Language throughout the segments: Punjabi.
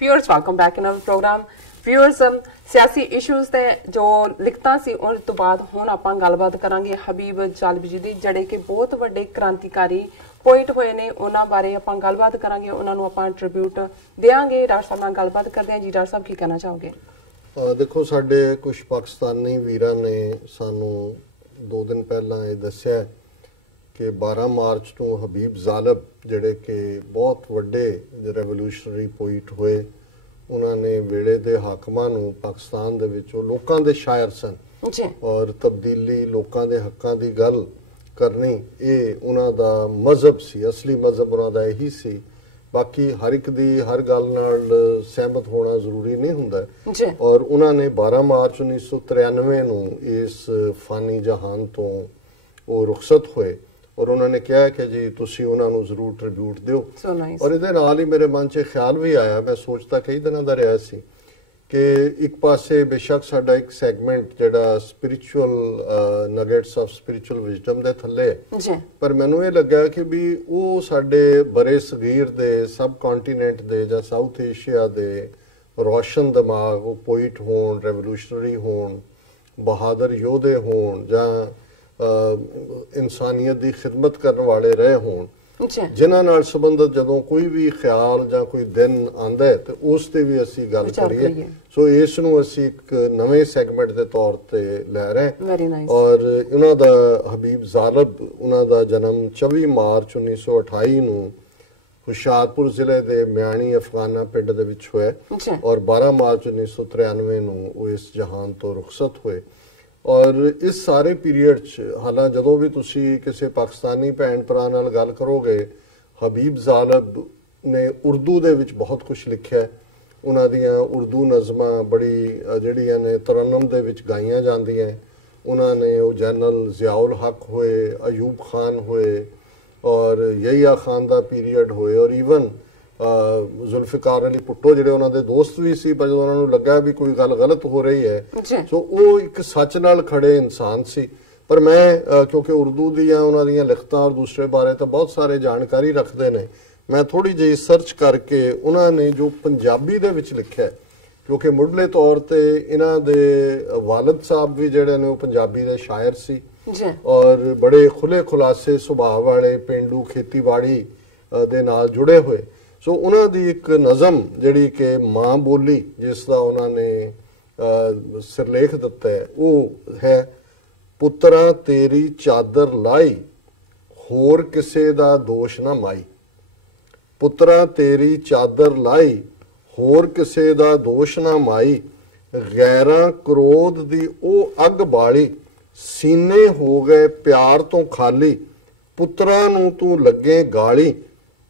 Viewers, welcome back in our program. Viewers, ਸਿਆਸੀ ਇਸ਼ੂਜ਼ ਤੇ ਜੋ ਲਿਖਤਾਂ ਸੀ ਉਸ ਤੋਂ ਬਾਅਦ ਹੁਣ ਆਪਾਂ ਗੱਲਬਾਤ ਕਰਾਂਗੇ ਹਬੀਬ ਜਾਲਬ ਜੀ ਦੀ, ਜਿਹੜੇ ਕਿ ਬਹੁਤ ਵੱਡੇ ਕ੍ਰਾਂਤੀਕਾਰੀ ਪੋਇਟ ਹੋਏ ਨੇ। ਉਹਨਾਂ ਬਾਰੇ ਆਪਾਂ ਗੱਲਬਾਤ ਕਰਾਂਗੇ, ਉਹਨਾਂ ਨੂੰ ਆਪਾਂ ਟ੍ਰਿਬਿਊਟ ਦੇਵਾਂਗੇ। ਡਾਕਟਰ ਸਾਹਿਬ ਨਾਲ ਗੱਲਬਾਤ ਕਰਦੇ ਹਾਂ ਜੀ। ਡਾਕਟਰ ਸਾਹਿਬ, ਕੀ ਕਹਿਣਾ ਚਾਹੋਗੇ? ਦੇਖੋ, ਸਾਡੇ ਕੁਝ ਪਾਕਿਸਤਾਨੀ ਵੀਰਾਂ ਨੇ ਸਾਨੂੰ 2 ਦਿਨ ਪਹਿਲਾਂ ਇਹ ਦੱਸਿਆ ਕਿ 12 ਮਾਰਚ ਨੂੰ ਹਬੀਬ ਜ਼ਾਲਬ, ਜਿਹੜੇ ਕਿ ਬਹੁਤ ਵੱਡੇ ਰੈਵੋਲੂਸ਼ਨਰੀ ਪੋਇਟ ਹੋਏ, ਉਹਨਾਂ ਨੇ ਵੇਲੇ ਦੇ ਹਾਕਮਾਂ ਨੂੰ ਪਾਕਿਸਤਾਨ ਦੇ ਵਿੱਚ, ਉਹ ਲੋਕਾਂ ਦੇ ਸ਼ਾਇਰ ਸਨ ਔਰ ਤਬਦੀਲੀ, ਲੋਕਾਂ ਦੇ ਹੱਕਾਂ ਦੀ ਗੱਲ ਕਰਨੀ, ਇਹ ਉਹਨਾਂ ਦਾ ਮਜ਼ਹਬ ਸੀ। ਅਸਲੀ ਮਜ਼ਹਬ ਉਹਨਾਂ ਦਾ ਇਹੀ ਸੀ। ਬਾਕੀ ਹਰ ਇੱਕ ਦੀ ਹਰ ਗੱਲ ਨਾਲ ਸਹਿਮਤ ਹੋਣਾ ਜ਼ਰੂਰੀ ਨਹੀਂ ਹੁੰਦਾ। ਔਰ ਉਹਨਾਂ ਨੇ 12 ਮਾਰਚ 1993 ਨੂੰ ਇਸ ਫਾਨੀ ਜਹਾਨ ਤੋਂ ਉਹ ਰੁਖਸਤ ਹੋਏ ਔਰ ਉਹਨਾਂ ਨੇ ਕਿਹਾ ਕਿ ਜੀ ਤੁਸੀਂ ਉਹਨਾਂ ਨੂੰ ਜ਼ਰੂਰ ਟ੍ਰਿਬਿਊਟ ਦਿਓ। ਔਰ ਇਹਦੇ ਨਾਲ ਹੀ ਮੇਰੇ ਮਨ 'ਚ ਖਿਆਲ ਵੀ ਆਇਆ, ਮੈਂ ਸੋਚਦਾ ਕਈ ਦਿਨਾਂ ਦਾ ਰਿਹਾ ਸੀ ਕਿ ਇੱਕ ਪਾਸੇ ਬੇਸ਼ੱਕ ਸਾਡਾ ਇੱਕ ਸੈਗਮੈਂਟ ਜਿਹੜਾ spiritual nuggets of spiritual wisdom ਦੇ ਥੱਲੇ, ਪਰ ਮੈਨੂੰ ਇਹ ਲੱਗਾ ਕਿ ਵੀ ਉਹ ਸਾਡੇ ਬਰੇ ਸਗੀਰ ਦੇ, ਸਬ ਕੰਟੀਨੈਂਟ ਦੇ ਜਾਂ ਸਾਊਥ ਏਸ਼ੀਆ ਦੇ ਰੋਸ਼ਨ ਦਿਮਾਗ, ਉਹ ਪੋਇਟ ਹੋਣ, ਰੈਵੋਲੂਸ਼ਨਰੀ ਹੋਣ, ਬਹਾਦਰ ਯੋਧੇ ਹੋਣ ਜਾਂ ਇਨਸਾਨੀਅਤ ਦੀ ਖਿਦਮਤ ਕਰਨ ਵਾਲੇ ਰਹੇ ਹੋਣ, ਜਿਨ੍ਹਾਂ ਨਾਲ ਸੰਬੰਧਿਤ ਜਦੋਂ ਕੋਈ ਵੀ ਖਿਆਲ ਜਾਂ ਕੋਈ ਦਿਨ ਆਉਂਦਾ ਹੈ ਤੇ ਉਸ ਤੇ ਵੀ ਅਸੀਂ ਗੱਲ ਕਰੀਏ। ਸੋ ਇਸ ਨੂੰ ਅਸੀਂ ਇੱਕ ਨਵੇਂ ਸੈਗਮੈਂਟ ਦੇ ਤੌਰ ਤੇ ਲੈ ਰਹੇ। ਔਰ ਉਹਨਾਂ ਦਾ ਹਬੀਬ ਜ਼ਾਲਬ, ਉਹਨਾਂ ਦਾ ਜਨਮ 24 ਮਾਰਚ 1928 ਨੂੰ ਹੁਸ਼ਿਆਰਪੁਰ ਜ਼ਿਲ੍ਹੇ ਦੇ ਮਿਆਣੀ ਅਫਗਾਨਾ ਪਿੰਡ ਦੇ ਵਿੱਚ ਹੋਇਆ ਔਰ 12 ਮਾਰਚ 1993 ਨੂੰ ਉਹ ਇਸ ਜਹਾਨ ਤੋਂ ਰੁਖਸਤ ਹੋਏ। ਔਰ ਇਸ ਸਾਰੇ ਪੀਰੀਅਡ 'ਚ ਹਾਲਾਂਕਿ ਜਦੋਂ ਵੀ ਤੁਸੀਂ ਕਿਸੇ ਪਾਕਿਸਤਾਨੀ ਭੈਣ ਭਰਾ ਨਾਲ ਗੱਲ ਕਰੋਗੇ, ਹਬੀਬ ਜ਼ਾਲਬ ਨੇ ਉਰਦੂ ਦੇ ਵਿੱਚ ਬਹੁਤ ਕੁਝ ਲਿਖਿਆ। ਉਹਨਾਂ ਦੀਆਂ ਉਰਦੂ ਨਜ਼ਮਾਂ ਬੜੀ ਜਿਹੜੀਆਂ ਨੇ ਤਰਨਮ ਦੇ ਵਿੱਚ ਗਾਈਆਂ ਜਾਂਦੀਆਂ। ਉਹਨਾਂ ਨੇ ਉਹ ਜਨਰਲ ਜ਼ਿਆਉਲ ਹਕ ਹੋਏ, ਅਯੂਬ ਖਾਨ ਹੋਏ ਔਰ ਯਹੀਆ ਖਾਨ ਦਾ ਪੀਰੀਅਡ ਹੋਏ ਔਰ ਈਵਨ ਜ਼ੁਲਫਿਕਾਰ ਅਲੀ ਭੁੱਟੋ, ਜਿਹੜੇ ਉਹਨਾਂ ਦੇ ਦੋਸਤ ਵੀ ਸੀ, ਪਰ ਜਦੋਂ ਉਹਨਾਂ ਨੂੰ ਲੱਗਾ ਵੀ ਕੋਈ ਗੱਲ ਗਲਤ ਹੋ ਰਹੀ ਹੈ ਸੋ ਉਹ ਇੱਕ ਸੱਚ ਨਾਲ ਖੜੇ ਇਨਸਾਨ ਸੀ। ਪਰ ਮੈਂ ਕਿਉਂਕਿ ਉਰਦੂ ਦੀਆਂ ਉਹਨਾਂ ਦੀਆਂ ਲਿਖਤਾਂ ਔਰ ਦੂਸਰੇ ਬਾਰੇ ਤਾਂ ਬਹੁਤ ਸਾਰੇ ਜਾਣਕਾਰੀ ਰੱਖਦੇ ਨੇ, ਮੈਂ ਥੋੜੀ ਜਿਹੀ ਸਰਚ ਕਰਕੇ ਉਹਨਾਂ ਨੇ ਜੋ ਪੰਜਾਬੀ ਦੇ ਵਿੱਚ ਲਿਖਿਆ, ਕਿਉਂਕਿ ਮੁੱਢਲੇ ਤੌਰ ਤੇ ਇਹਨਾਂ ਦੇ ਵਾਲਿਦ ਸਾਹਿਬ ਵੀ ਜਿਹੜੇ ਨੇ ਉਹ ਪੰਜਾਬੀ ਦੇ ਸ਼ਾਇਰ ਸੀ ਔਰ ਬੜੇ ਖੁੱਲੇ ਖੁਲਾਸੇ ਸੁਭਾਅ ਵਾਲੇ, ਪੇਂਡੂ ਖੇਤੀਬਾੜੀ ਦੇ ਨਾਲ ਜੁੜੇ ਹੋਏ। ਸੋ ਉਹਨਾਂ ਦੀ ਇੱਕ ਨਜ਼ਮ ਜਿਹੜੀ ਕਿ ਮਾਂ ਬੋਲੀ, ਜਿਸ ਦਾ ਉਹਨਾਂ ਨੇ ਸਿਰਲੇਖ ਦਿੱਤਾ ਹੈ, ਉਹ ਹੈ ਪੁੱਤਰਾਂ ਤੇਰੀ ਚਾਦਰ ਲਾਈ, ਹੋਰ ਕਿਸੇ ਦਾ ਦੋਸ਼ ਨਾ ਮਾਈ। ਪੁੱਤਰਾਂ ਤੇਰੀ ਚਾਦਰ ਲਾਈ, ਹੋਰ ਕਿਸੇ ਦਾ ਦੋਸ਼ ਨਾ ਮਾਈ। ਗੈਰਾਂ ਕ੍ਰੋਧ ਦੀ ਉਹ ਅੱਗ ਬਾਲੀ, ਸੀਨੇ ਹੋ ਗਏ ਪਿਆਰ ਤੋਂ ਖਾਲੀ। ਪੁੱਤਰਾਂ ਨੂੰ ਤੂੰ ਲੱਗੇ ਗਾਲੀ,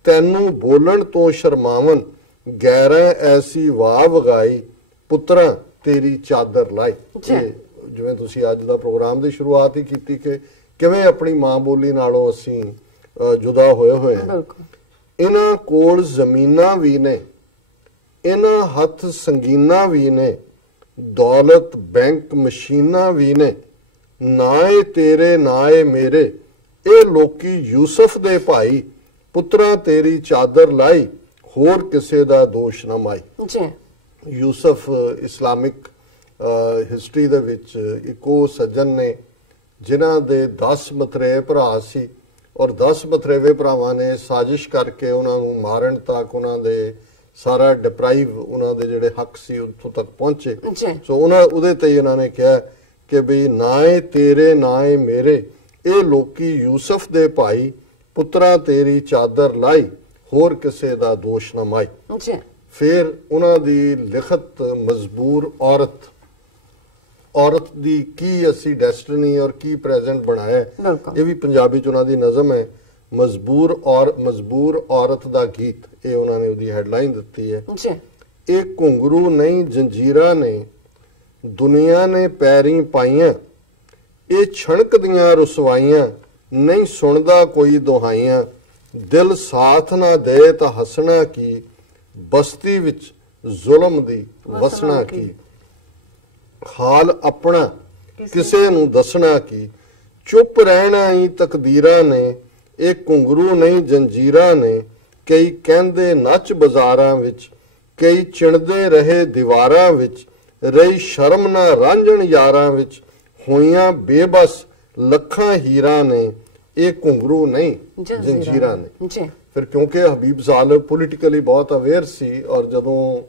ਤੈਨੂੰ ਬੋਲਣ ਤੋਂ ਸ਼ਰਮਾਵਨ। ਗੈਰਾਂ ਐਸੀ ਵਾਹ ਵਗਾਈ, ਪੁੱਤਰਾਂ ਤੇਰੀ ਚਾਦਰ ਲਾਈ। ਜਿਵੇਂ ਤੁਸੀਂ ਅੱਜ ਦਾ ਪ੍ਰੋਗਰਾਮ ਦੀ ਸ਼ੁਰੂਆਤ ਹੀ ਕੀਤੀ ਕਿ ਕਿਵੇਂ ਆਪਣੀ ਮਾਂ ਬੋਲੀ ਨਾਲੋਂ ਅਸੀਂ ਜੁਦਾ ਹੋਏ ਹਾਂ। ਇਹਨਾਂ ਕੋਲ ਜ਼ਮੀਨਾਂ ਵੀ ਨੇ, ਇਹਨਾਂ ਹੱਥ ਸੰਗੀਨਾਂ ਵੀ ਨੇ, ਦੌਲਤ ਬੈਂਕ ਮਸ਼ੀਨਾਂ ਵੀ ਨੇ। ਨਾ ਏ ਤੇਰੇ ਨਾ ਏ ਮੇਰੇ, ਇਹ ਲੋਕੀ ਯੂਸਫ ਦੇ ਭਾਈ। ਪੁੱਤਰਾਂ ਤੇਰੀ ਚਾਦਰ ਲਾਈ, ਹੋਰ ਕਿਸੇ ਦਾ ਦੋਸ਼ ਨਾ ਮਾਈ। ਯੂਸਫ ਇਸਲਾਮਿਕ ਹਿਸਟਰੀ ਦੇ ਵਿੱਚ ਇੱਕ ਉਹ ਸੱਜਣ ਨੇ ਜਿਨ੍ਹਾਂ ਦੇ 10 ਮਤਰੇਵੇ ਭਰਾ ਸੀ ਔਰ 10 ਮਤਰੇਵੇ ਭਰਾਵਾਂ ਨੇ ਸਾਜ਼ਿਸ਼ ਕਰਕੇ ਉਹਨਾਂ ਨੂੰ ਮਾਰਨ ਤੱਕ, ਉਹਨਾਂ ਦੇ ਸਾਰਾ ਡਿਪਰਾਈਵ, ਉਹਨਾਂ ਦੇ ਜਿਹੜੇ ਹੱਕ ਸੀ ਉੱਥੋਂ ਤੱਕ ਪਹੁੰਚੇ। ਸੋ ਉਹਦੇ ਤੇ ਉਹਨਾਂ ਨੇ ਕਿਹਾ ਕਿ ਵੀ ਨਾ ਏ ਤੇਰੇ ਨਾ ਏ ਮੇਰੇ, ਇਹ ਲੋਕੀ ਯੂਸਫ ਦੇ ਭਾਈ। ਪੁੱਤਰਾਂ ਤੇਰੀ ਚਾਦਰ ਲਾਈ, ਹੋਰ ਕਿਸੇ ਦਾ ਦੋਸ਼ ਨਾ ਮਾਈ। ਫਿਰ ਉਹਨਾਂ ਦੀ ਲਿਖਤ ਮਜਬੂਰ ਔਰਤ, ਔਰਤ ਦੀ ਕੀ ਅਸੀਂ ਡੈਸਟਨੀ ਔਰ ਕੀ ਪ੍ਰੈਜ਼ੈਂਟ ਬਣਾਇਆ, ਇਹ ਵੀ ਪੰਜਾਬੀ ਚ ਉਹਨਾਂ ਦੀ ਨਜ਼ਮ ਹੈ। ਮਜਬੂਰ ਔਰਤ ਦਾ ਗੀਤ, ਇਹ ਉਹਨਾਂ ਨੇ ਉਹਦੀ ਹੈਡਲਾਈਨ ਦਿੱਤੀ ਹੈ। ਇਹ ਘੁੰਗਰੂ ਨਹੀਂ ਜੰਜੀਰਾਂ ਨੇ, ਦੁਨੀਆ ਨੇ ਪੈਰੀਂ ਪਾਈਆਂ। ਇਹ ਛਣਕਦੀਆਂ ਰੁਸਵਾਈਆਂ, ਨਹੀਂ ਸੁਣਦਾ ਕੋਈ ਦੁਹਾਈਆਂ। ਦਿਲ ਸਾਥ ਨਾ ਦੇ ਤਾਂ ਹੱਸਣਾ ਕੀ, ਬਸਤੀ ਵਿੱਚ ਜ਼ੁਲਮ ਦੀ ਵਸਣਾ ਕੀ। ਹਾਲ ਆਪਣਾ ਕਿਸੇ ਨੂੰ ਦੱਸਣਾ ਕੀ, ਚੁੱਪ ਰਹਿਣਾ ਹੀ ਤਕਦੀਰਾਂ ਨੇ। ਇਹ ਘੁੰਗਰੂ ਨਹੀਂ ਜੰਜੀਰਾਂ ਨੇ, ਕਈ ਕਹਿੰਦੇ ਨੱਚ ਬਾਜ਼ਾਰਾਂ ਵਿੱਚ, ਕਈ ਚਿਣਦੇ ਰਹੇ ਦੀਵਾਰਾਂ ਵਿੱਚ, ਰਹੀ ਸ਼ਰਮ ਨਾ ਰਾਂਝਣ ਯਾਰਾਂ ਵਿੱਚ, ਹੋਈਆਂ ਬੇਬਸ ਲੱਖਾਂ ਹੀਰਾਂ ਨੇ, ਇਹ ਘੁੰਗਰੂ ਨਹੀਂ ਜੰਜੀਰਾਂ ਨੇ। ਫਿਰ ਕਿਉਂਕਿ ਹਬੀਬ ਜ਼ਾਲਿਬ ਪੋਲੀਟੀਕਲੀ ਬਹੁਤ ਅਵੇਅਰ ਸੀ, ਔਰ ਜਦੋਂ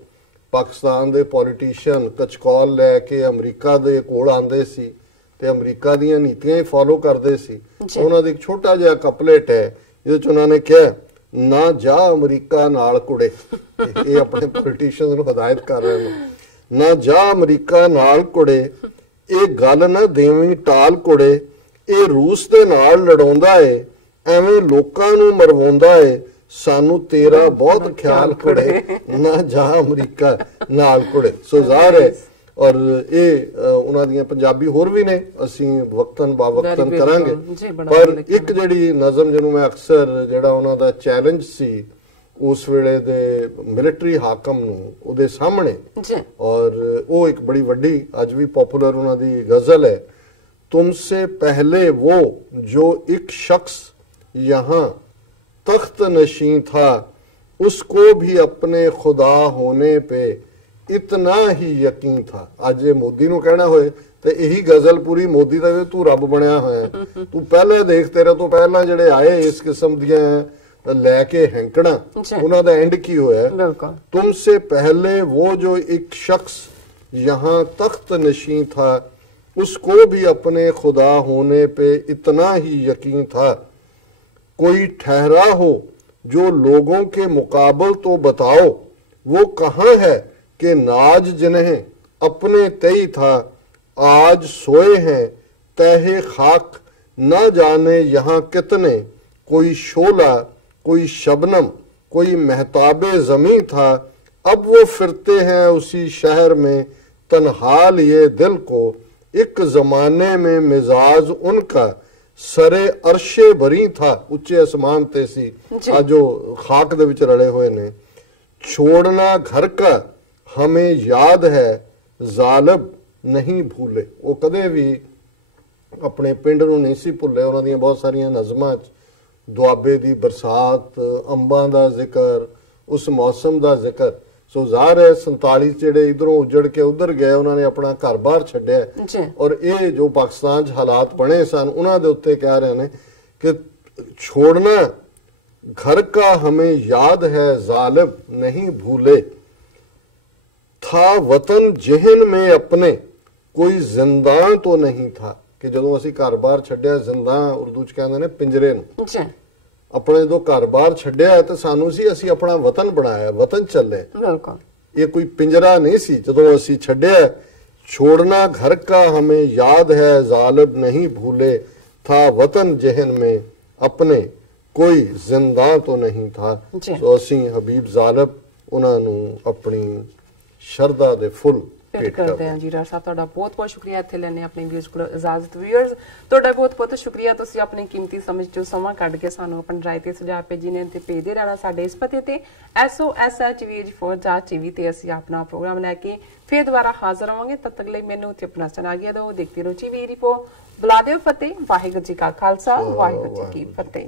ਪਾਕਿਸਤਾਨ ਦੇ ਪੋਲੀਟੀਸ਼ੀਅਨ ਕਚਕੌਲ ਲੈ ਕੇ ਅਮਰੀਕਾ ਦੇ ਕੋਲ ਆਉਂਦੇ ਸੀ ਤੇ ਅਮਰੀਕਾ ਦੀਆਂ ਨੀਤੀਆਂ ਹੀ ਫੋਲੋ ਕਰਦੇ ਸੀ, ਉਹਨਾਂ ਦਾ ਇੱਕ ਛੋਟਾ ਜਿਹਾ ਕਪਲੇਟ ਹੈ ਜਿਹਦੇ ਚ ਉਹਨਾਂ ਨੇ ਕਿਹਾ, ਨਾ ਜਾ ਅਮਰੀਕਾ ਨਾਲ ਕੁੜੇ। ਇਹ ਆਪਣੇ ਪੋਲੀਟੀਸ਼ੀਅਨਸ ਨੂੰ ਹਦਾਇਤ ਕਰ ਰਹੇ ਨੇ, ਨਾ ਜਾ ਅਮਰੀਕਾ ਨਾਲ ਕੁੜੇ, ਇਹ ਗੱਲ ਨਾ ਦੇਵੀਂ ਟਾਲ ਕੁੜੇ, ਇਹ ਰੂਸ ਦੇ ਨਾਲ ਲੜਾਉਂਦਾ ਏ, ਐਵੇਂ ਲੋਕਾਂ ਨੂੰ ਮਰਵਾਉਂਦਾ ਏ, ਸਾਨੂੰ ਤੇਰਾ ਬਹੁਤ ਖਿਆਲ ਕੁੜੇ, ਨਾ ਜਾ ਅਮਰੀਕਾ ਨਾਲ ਕੁੜੇ। ਸੋ ਜ਼ਾਹਰ ਹੈ, ਔਰ ਇਹ ਉਹਨਾਂ ਦੀਆਂ ਪੰਜਾਬੀ ਹੋਰ ਵੀ ਨੇ, ਅਸੀਂ ਵਕਤਨ ਬਾਵਕਤਨ ਕਰਾਂਗੇ, ਪਰ ਇੱਕ ਜਿਹੜੀ ਨਜ਼ਮ ਜਿਹਨੂੰ ਮੈਂ ਅਕਸਰ, ਜਿਹੜਾ ਉਹਨਾਂ ਦਾ ਚੈਲੰਜ ਸੀ ਉਸ ਵੇਲੇ ਦੇ ਮਿਲਟਰੀ ਹਾਕਮ ਨੂੰ ਉਹਦੇ ਸਾਹਮਣੇ, ਔਰ ਉਹ ਇੱਕ ਬੜੀ ਵੱਡੀ ਅੱਜ ਵੀ ਪਪੂਲਰ ਉਹਨਾਂ ਦੀ ਗਜ਼ਲ ਹੈ, तुमसे पहले वो जो एक शख्स यहाँ तख्त नशीं था, उसको भी अपने खुदा होने पे इतना ही यकीन था। आज ये मोदी ਨੂੰ ਕਹਿਣਾ ਹੋਏ ਤੇ ਇਹੀ ਗਜ਼ਲ ਪੂਰੀ ਮੋਦੀ ਦਾ ਵੀ, ਤੂੰ ਰੱਬ ਬਣਿਆ ਹੋਇਆ, ਤੂੰ ਪਹਿਲੇ ਦੇਖ, ਤੇਰੇ ਤੋਂ ਪਹਿਲਾਂ ਜਿਹੜੇ ਆਏ ਇਸ ਕਿਸਮ ਦੀਆਂ ਲੈ ਕੇ ਹੈਂਕਣਾ, ਉਹਨਾਂ ਦਾ ਐਂਡ ਕੀ ਹੋਇਆ। तुमसे पहले वो जो एक शख्स यहाँ तख्त नशीं था, उसको भी अपने खुदा होने पे इतना ही यकीन था। कोई ठहरा हो जो लोगों के मुकाबल तो बताओ, वो कहाँ है कि नाज जिन्हें अपने तय था, आज सोए हैं तहे खाक, ना जाने यहाँ कितने, कोई शोला कोई शबनम कोई महताबे ज़मीं था, अब वो फिरते हैं उसी शहर में तन्हा लिए दिल को, एक जमाने में मिजाज उनका सरे अरशे भरी था। उच्चे आसमान ते सी, आज जो खाक दे विच रले हुए ने। छोड़ना घर का हमें याद है, ਜ਼ਾਲਿਬ नहीं भूले। वो कदे भी अपने पिंड नूं नहीं सी भुल्ले। उन्हां दीयां बहुत सारियां नज़मां च दुआबे दी बरसात, अंबां दा जिक्र, उस मौसम दा जिक्र। सो ਜ਼ਾਹਰ है 47 ਜਿਹੜੇ ਇਧਰੋਂ ਉਜੜ ਕੇ ਉਧਰ ਗਏ, ਉਹਨਾਂ ਨੇ ਆਪਣਾ ਘਰ-ਬਾਰ ਛੱਡਿਆ, ਔਰ ਇਹ ਜੋ ਪਾਕਿਸਤਾਨ 'ਚ ਹਾਲਾਤ ਬਣੇ ਸਨ ਉਹਨਾਂ ਦੇ ਉੱਤੇ ਕਹਿ ਰਹੇ ਨੇ ਕਿ ਛੋੜਨਾ घर का हमें याद है, ਜ਼ਾਲਿਬ नहीं भूले, था वतन जहन में अपने कोई जिंदा तो नहीं था। कि ਜਦੋਂ ਅਸੀਂ ਘਰ-ਬਾਰ ਛੱਡਿਆ, ਜ਼ਿੰਦਾ ਉਰਦੂ 'ਚ ਕਹਿੰਦੇ ਨੇ ਪਿੰਜਰੇ ਨੂੰ, ਆਪਣੇ ਜਦੋਂ ਘਰ-ਬਾਰ ਛੱਡਿਆ ਤੇ ਸਾਨੂੰ ਸੀ ਅਸੀਂ ਆਪਣਾ ਵਤਨ ਬਣਾਇਆ, ਵਤਨ ਚੱਲੇ। ਬਿਲਕੁਲ, ਇਹ ਕੋਈ ਪਿੰਜਰਾ ਨਹੀਂ ਸੀ ਜਦੋਂ ਅਸੀਂ ਛੱਡਿਆ। छोड़ना घर का हमें याद है, ਜ਼ਾਲਿਬ नहीं भूले, था वतन जहन में अपने कोई जिंदा तो नहीं था। ਸੋ ਅਸੀਂ ਹਬੀਬ ਜ਼ਾਲਿਬ ਉਹਨਾਂ ਨੂੰ ਆਪਣੀ ਸ਼ਰਧਾ ਦੇ ਫੁੱਲ ਭੇਟ ਕਰਦੇ ਹਾਂ। ਜੀ ਡਾਕਟਰ ਸਾਹਿਬ, ਤੁਹਾਡਾ ਬਹੁਤ ਬਹੁਤ ਸ਼ੁਕਰੀਆ ਇੱਥੇ ਲੈਣੇ ਆਪਣੀ ਵਿਊਜ਼ ਕੋਲ ਇਜਾਜ਼ਤ। ਵੀਅਰਸ, ਤੁਹਾਡਾ ਬਹੁਤ ਬਹੁਤ ਸ਼ੁਕਰੀਆ, ਤੁਸੀਂ ਆਪਣੀ ਕੀਮਤੀ ਸਮਝ ਚੋਂ ਸਮਾਂ ਕੱਢ ਕੇ ਸਾਨੂੰ ਆਪਣੀ ਰਾਏ ਤੇ ਸੁਝਾਅ ਭੇਜੇ ਨੇ ਤੇ ਭੇਜਦੇ ਰਹਿਣਾ ਸਾਡੇ ਇਸ ਪਤੇ ਤੇ SOSHVH4 ਤੇ ਅਸੀਂ ਆਪਣਾ ਪ੍ਰੋਗਰਾਮ ਲੈ ਕੇ ਫਿਰ ਦੁਬਾਰਾ ਹਾਜ਼ਰ ਹੋਵਾਂਗੇ। ਤਦ ਤੱਕ ਲਈ ਮੈਨੂੰ ਤੇ ਆਪਣਾ ਸੁਣਾ ਗਿਆ ਦਿਓ, ਦੇਖਦੇ ਰਹੋ TV ਰਿਪੋ। ਬੁਲਾ ਦਿਓ ਫਤਿਹ। ਵਾਹਿਗੁਰੂ ਜੀ ਕਾ ਖਾਲਸਾ, ਵਾਹਿਗੁਰੂ ਜੀ ਕੀ ਫਤਿਹ।